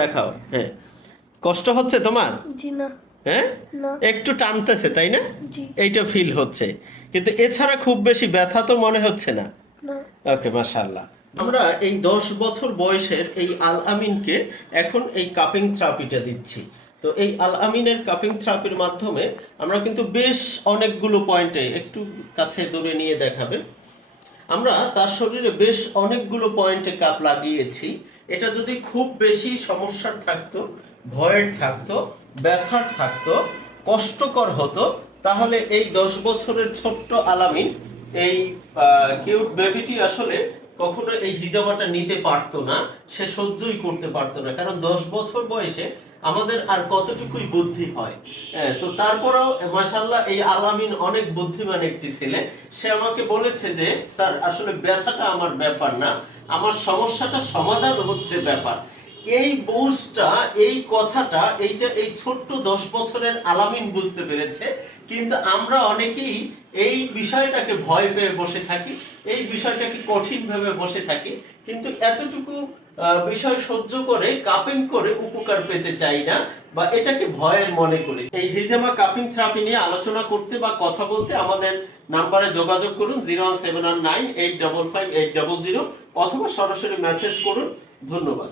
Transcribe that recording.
দেখাও। হ্যাঁ, কষ্ট হচ্ছে তোমার? জি না। হ্যাঁ, না। একটু টানতেছে তাই না? জি। এইটা ফিল হচ্ছে, কিন্তু এছাড়া খুব বেশি ব্যথা তো মনে হচ্ছে না। না। ওকে, মাশাআল্লাহ। আমরা এই 10 বছর বয়সের এই আল আমিনকে এখন এই কাপিং থেরাপিটা দিচ্ছি। তো এই আল আমিনের কাপিং থেরাপির মাধ্যমে আমরা কিন্তু বেশ অনেকগুলো পয়েন্টে, একটু কাছে দূরে নিয়ে দেখাবেন, আমরা তার শরীরে বেশ অনেকগুলো পয়েন্টে কাপ লাগিয়েছি। এটা যদি খুব বেশি সমস্যার থাকতো, ভয়ের থাকতো, ব্যথার থাকতো, কষ্টকর হতো, তাহলে এই 10 বছরের ছোট্ট আলামিন, এই কিউট বেবিটি আসলে কখনো এই হিজামাটা নিতে পারতো না, সে সহ্যই করতে পারতো না। কারণ 10 বছর বয়সে আমাদের আর কতটুকুই বুদ্ধি হয়। তো তারপরেও মাশাআল্লাহ এই আলামিন অনেক বুদ্ধিমান একটি ছেলে। সে আমাকে বলেছে যে স্যার, আসলে ব্যথাটা আমার ব্যাপার না, আমার সমস্যাটা সমাধান হচ্ছে ব্যাপার। এই বুঝটা, এই কথাটা, এইটা এই ছোট্ট 10 বছরের আলামিন বুঝতে পেরেছে। কিন্তু আমরা অনেকেই এই বিষয়টাকে ভয় পেয়ে বসে থাকি, এই বিষয়টাকে কঠিন ভাবে বসে থাকি, কিন্তু এতটুকু বিষয় সহ্য করে কাপিং করে উপকার পেতে চাই না, বা এটাকে ভয়ের মনে করি। এই হিজামা কাপিং থেরাপি নিয়ে আলোচনা করতে বা কথা বলতে আমাদের নাম্বারে যোগাযোগ করুন 01719855800, অথবা সরাসরি মেসেজ করুন। ধন্যবাদ।